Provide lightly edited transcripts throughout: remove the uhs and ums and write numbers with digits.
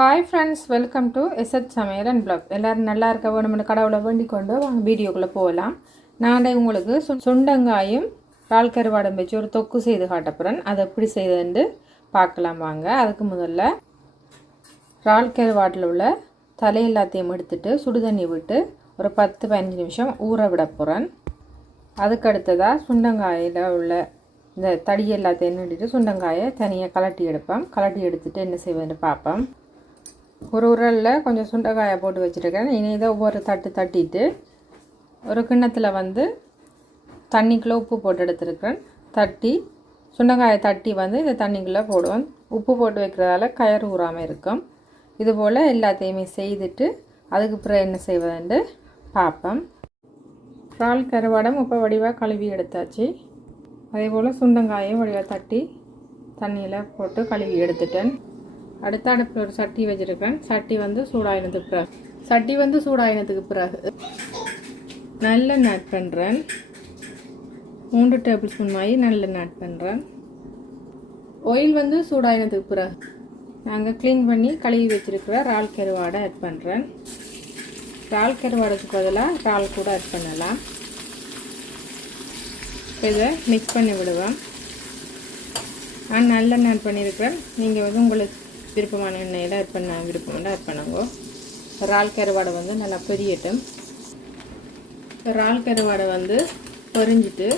Hi friends, welcome to SH சமையல் and black. எல்லோரும் நல்லா இருக்க வேணும்னு கடவுளை வேண்டிக் கொண்டு வாங்க வீடியோக்குள்ளே போகலாம். நான் உங்களுக்கு சுண்டங்காயும் இறால் கருவாடும் வச்சு ஒரு தொக்கு செய்து காட்டப்புறேன். அதை எப்படி செய்யுதுன்னு பார்க்கலாம் வாங்க. அதுக்கு முதல்ல இறால் கருவாட்டில் உள்ள தலை எல்லாத்தையும் எடுத்துட்டு சுடுதண்ணி விட்டு ஒரு 10-15 நிமிஷம் ஊற விட போகிறேன். அதுக்கு அடுத்ததாக சுண்டங்காயில் உள்ள இந்த தடி எல்லாத்தையும் நின்றுட்டு சுண்டங்காயை தனியாக கலட்டி எடுப்பேன். கலட்டி எடுத்துகிட்டு என்ன செய்வேன்னு பார்ப்பேன். ஒரு உரலில் கொஞ்சம் சுண்டைக்காயை போட்டு வச்சுருக்கேன். இனி இதை ஒவ்வொரு தட்டிட்டு ஒரு கிண்ணத்தில் தண்ணிக்குள்ளே உப்பு போட்டு எடுத்துருக்கேன். சுண்டைக்காயை தட்டி இந்த தண்ணிக்குள்ளே போடுவேன். உப்பு போட்டு வைக்கிறதால கயறு ஊறாமல் இருக்கும். இதுபோல் எல்லாத்தையுமே செய்துட்டு அதுக்கு பிறகு என்ன செய்வதுன்னு பார்ப்பேன். இறால் கருவாடம் இப்போ வடிவாக கழுவி எடுத்தாச்சு. அதே போல் சுண்டங்காயும் வடிவாக தட்டி தண்ணியில் போட்டு கழுவி எடுத்துட்டேன். அடுத்த அடுப்பில் ஒரு சட்டி வச்சுருக்கேன். சட்டி சூடாயினத்துக்கு பிறகு நல்லெண்ணெய் ஆட் பண்ணுறேன். 3 டேபிள் ஸ்பூன் மாதிரி நல்லெண்ணெய் ஆட் பண்ணுறேன். ஆயில் சூடாயினத்துக்கு பிறகு நாங்கள் க்ளீன் பண்ணி கழுவி வச்சுருக்கிற இறால் கருவாடை ஆட் பண்ணுறேன். இறால் கருவாடுக்கு பதிலாக இறால் கூட ஆட் பண்ணலாம். இதை மிக்ஸ் பண்ணி விடுவேன். நான் நல்லெண்ணெய் ஆட் பண்ணியிருக்கிறேன். நீங்கள் உங்களுக்கு விருப்பமான எண்ணெயில் ஆட் பண்ண விருப்பம்னா ஆட் பண்ணுங்க. இறால் கருவாடை நல்லா பொரியட்டும். இறால் கருவாடை பொரிஞ்சிட்டு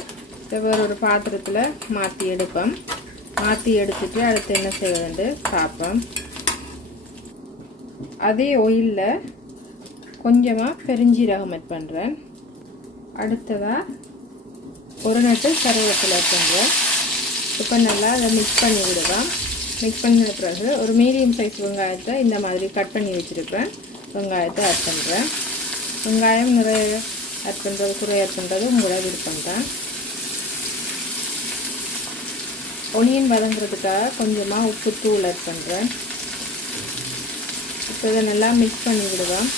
ஒரு பாத்திரத்தில் மாற்றி எடுப்பேன். மாற்றி எடுத்துட்டு அடுத்து என்ன செய்வதுண்டு பார்ப்பேன். அதே ஆயிலில் கொஞ்சமாக பெருஞ்சீரகம் ஆட் பண்ணுறேன். அடுத்ததாக ஒரு நட்டு கருவேப்பிலை ஆட் பண்ணுறேன். இப்போ நல்லா அதை மிக்ஸ் பண்ணி விடுவேன். மிக்ஸ் பண்ணின பிறகு ஒரு மீடியம் சைஸ் வெங்காயத்தை இந்த மாதிரி கட் பண்ணி வச்சுருக்கிறேன். வெங்காயத்தை ஆட் பண்ணுறேன். வெங்காயம் நிறைய ஆட் பண்ணுறது குறைய ஆட் பண்ணுறது உங்களோட விருப்பம் தான். ஒனியன் வதங்குறதுக்காக கொஞ்சமாக உப்பு தூள் ஆட் பண்ணுறேன். இப்போ இதை நல்லா மிக்ஸ் பண்ணி விடுவேன்.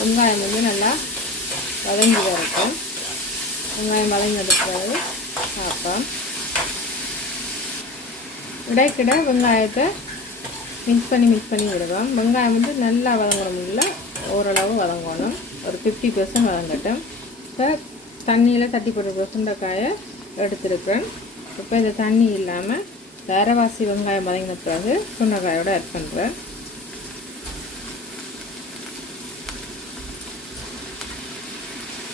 வெங்காயம் நல்லா வதங்கி வரட்டும். வெங்காயம் வதங்கினது பிறகு பார்ப்போம். இடைக்கிட வெங்காயத்தை மிக்ஸ் பண்ணி விடுவோம். வெங்காயம் நல்லா வதங்கணும், இல்லை ஓரளவு வதங்கணும். ஒரு 50% வதங்கட்டும். இப்போ தண்ணியில் தட்டி போட்டு சுண்டைக்காயை எடுத்துருக்கிறேன். இப்போ இந்த தண்ணி இல்லாமல் அரைவாசி வெங்காயம் வதங்கின பிறகு சுண்டைக்காயோடு ஆட் பண்ணுறேன்.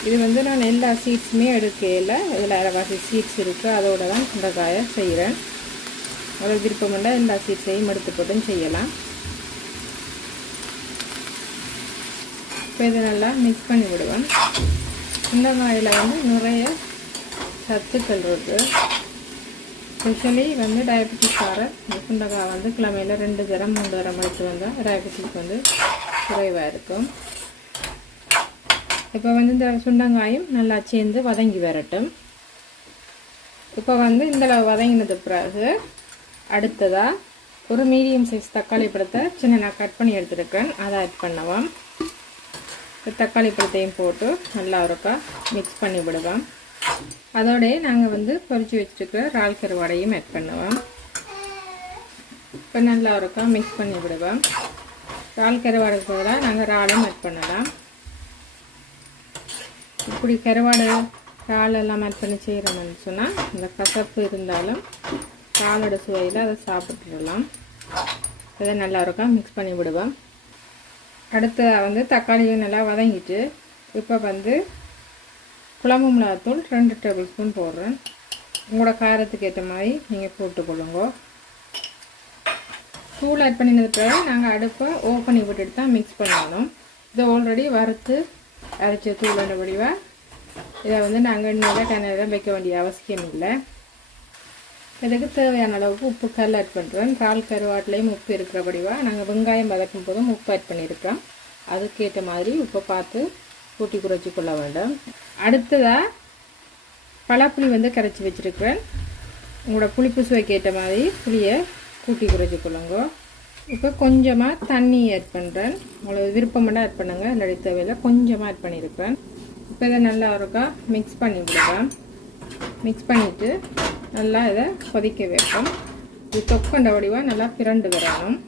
இது நான் எல்லா சீட்ஸுமே எடுக்கையில் இதில் அரைவாசி சீட்ஸ் இருக்குது. அதோடு தான் சுண்டைக்காயை செய்கிறேன். அவ்வளோ விருப்பமெண்டா எல்லா சீட்ஸையும் எடுத்து போட்டும் செய்யலாம். இப்போ இதை நல்லா மிக்ஸ் பண்ணி விடுவேன். சுண்டைக்காயில் நிறைய சத்துக்கள் இருக்குது. ஸ்பெஷலி டயபெட்டிஸ் வர இந்த சுண்டைக்காய் கிழமையில் 2 தரம் 3 தரம் எடுத்து வந்தால் டயபெட்டிஸ் குறைவாக இருக்கும். இப்போ இந்த சுண்டங்காயும் நல்லா சேர்ந்து வதங்கி வரட்டும். இப்போ இந்த வதங்கினது பிறகு அடுத்ததாக ஒரு மீடியம் சைஸ் தக்காளி பழத்தை சின்ன கட் பண்ணி எடுத்துருக்கேன். அதை ஆட் பண்ணுவோம். தக்காளி பழத்தையும் போட்டு நல்லா ஒருக்கா மிக்ஸ் பண்ணி விடுவோம். அதோடய நாங்கள் பொரிச்சு வச்சுருக்கிற இறால் கருவாடையும் ஆட் பண்ணுவோம். இப்போ நல்லா ஒருக்கா மிக்ஸ் பண்ணி விடுவோம். இறால் கருவாடுக்கு பதிலாக நாங்கள் இறாலும் ஆட் பண்ணலாம். இப்படி கருவாடு இறால் எல்லாம் ஆட் பண்ணி செய்கிறோம்னு சொன்னால் இந்த கசப்பு இருந்தாலும் இறாலோட சுவையில் அதை சாப்பிட்டுடலாம். இதை நல்லா இருக்கா மிக்ஸ் பண்ணி விடுவோம். அடுத்து தக்காளியும் நல்லா வதங்கிட்டு இப்போ குழம்பு மிளகாத்தூள் 2 டேபிள் ஸ்பூன் போடுறேன். உங்களோட காரத்துக்கு ஏற்ற மாதிரி நீங்கள் போட்டுக்கொள்ளுங்க. தூள் ஆட் பண்ணினது பிறகு நாங்கள் அடுப்பை ஓப்பன் பண்ணி விட்டுட்டு தான் மிக்ஸ் பண்ணணும். இதை ஆல்ரெடி வறுத்து அரைச்ச தூளோட வடிவாக இதை நாங்கள் எண்ணெயில் கண்ணெயில் வைக்க வேண்டிய அவசியம் இல்லை. இதுக்கு தேவையான அளவுக்கு உப்பு கல் ஆட் பண்ணுறேன். இறால் கருவாட்டிலையும் உப்பு இருக்கிற வடிவாக நாங்கள் வெங்காயம் வதக்கும் போதும் உப்பு ஆட் பண்ணியிருக்கோம். அதுக்கேற்ற மாதிரி உப்பை பார்த்து கூட்டி குறைச்சி கொள்ள வேண்டும். அடுத்ததாக பலாப்புளி கரைச்சி வச்சுருக்கிறேன். உங்களோட புளிப்பு சுவைக்கு ஏற்ற மாதிரி புளியை கூட்டி குறைச்சி கொள்ளுங்க. இப்போ கொஞ்சமாக தண்ணி ஆட் பண்ணுறேன். உங்களுக்கு விருப்பமெல்லாம் ஆட் பண்ணுங்கள். இல்லை தேவையில் கொஞ்சமாக ஆட் பண்ணியிருக்கிறேன். இப்போ இதை நல்லா ஒருக்கா மிக்ஸ் பண்ணி விடுவேன். மிக்ஸ் பண்ணிவிட்டு நல்லா இதை கொதிக்க வைப்போம். இது தொக்கண்ட வடிவாக நல்லா பிரண்டு வரணும்.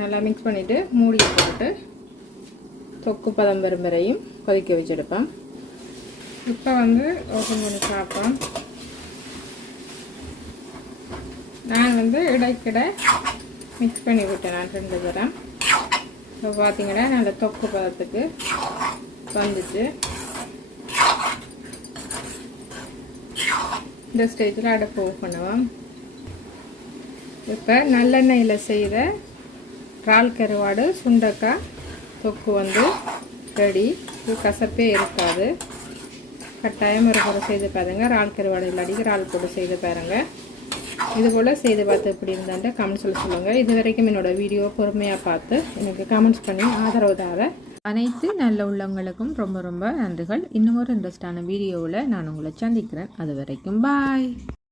நல்லா மிக்ஸ் பண்ணிவிட்டு மூடி போட்டு தொக்கு பதம் வரும் வரையும் கொதிக்க வச்செடுப்பேன். இப்போ வந்து ஓப்பன் பண்ணி பார்ப்பேன். நான் வந்து இடைக்கிட மிக்ஸ் பண்ணி விட்டேன். நான் 2 தரம். இப்போ பார்த்தீங்கன்னா நல்ல தொக்கு பதத்துக்கு வந்துச்சு. இந்த ஸ்டேஜில் அடுப்பு ஆஃப் பண்ணுவோம். இப்போ நல்லெண்ணெயில் செய்த இறால் கருவாடு சுண்டைக்காய் தொக்கு வந்து ரெடி. இது கசப்பே இருக்காது. கட்டாயம் ஒரு முறை செய்து பாருங்க. இறால் கருவாடு இல்லாடி இறால் போட்டு செய்து பாருங்க. இதுபோல் செய்து பார்த்து எப்படி இருந்தான்ட்டு கமெண்ட்ஸில் சொல்லுங்கள். இது வரைக்கும் என்னோடய வீடியோ பொறுமையாக பார்த்து எனக்கு கமெண்ட்ஸ் பண்ணி ஆதரவு தர அனைத்து நல்ல உள்ளவங்களுக்கும் ரொம்ப ரொம்ப நன்றிகள். இன்னும் ஒரு இன்ட்ரெஸ்டான வீடியோவில் நான் உங்களை சந்திக்கிறேன். அது வரைக்கும் பாய்.